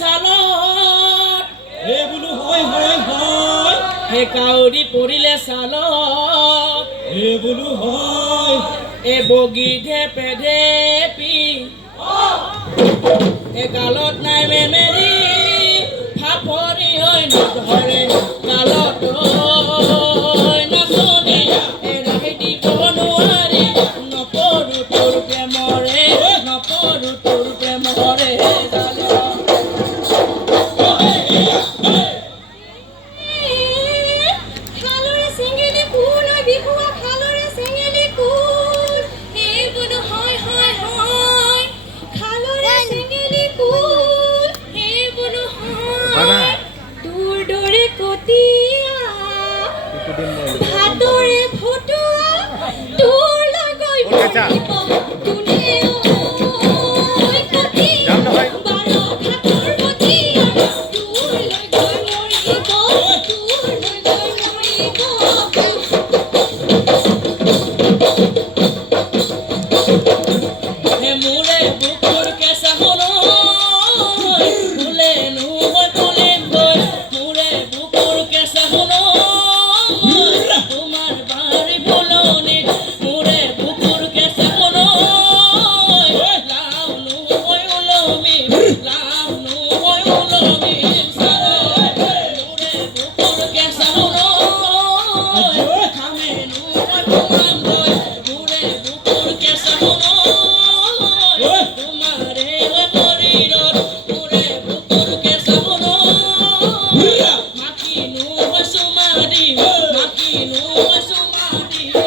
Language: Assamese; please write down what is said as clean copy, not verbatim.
চালত এই বোলো হয় হয় হয় হে কাউৰী পৰিলে চালত এই বোলো হয় এ বগী ঢেপে ঢেপি এ গালত নাই মেমেৰি ফাপৰি হৈ নধৰে গালত নাচনি এ ৰাহি দিব নোৱাৰি নপৰো তোৰ প্ৰেমৰে নপৰো তোৰ প্ৰেমৰে খালৰে চেঙেলী কুল বিহুৱা খালৰে চেঙেলী কুল এই বোলো হয় হয় হয় খালৰে চেঙেলী কুল এই বোলো হয় দূৰ দূৰে কটীয়া ভাতৰে ফটোৱা তোৰ লগৈ বহিব কোনে ঐ কটীয়া বাৰ ঘাটৰ বটীয়া তোৰ লগৈ মৰিব তোৰ লগৈ মৰিব হে মোৰে বুকুৰ কেঁচা সোণৈ ফুলেনো হৈ ফুলিম গৈ মোৰে বুকুৰ কেঁচা সোণৈ তোমাৰ বাৰী ফুলনিত মোৰে বুকুৰ কেঁচা সোণৈ লাওনো হৈ ওলমিম লাওনো হৈ ওলমিম মোৰে বুকুৰ কেঁচা সোণৈ খামেনো হৈ সোমাম গৈ মোৰে বুকুৰ কেঁচা সোণৈ তোমাৰে শৰীৰত মোৰে বুকুৰ কেঁচা সোণৈ মাকিনো হৈ চুমা দিম মাকিনো হৈ চুমা দিম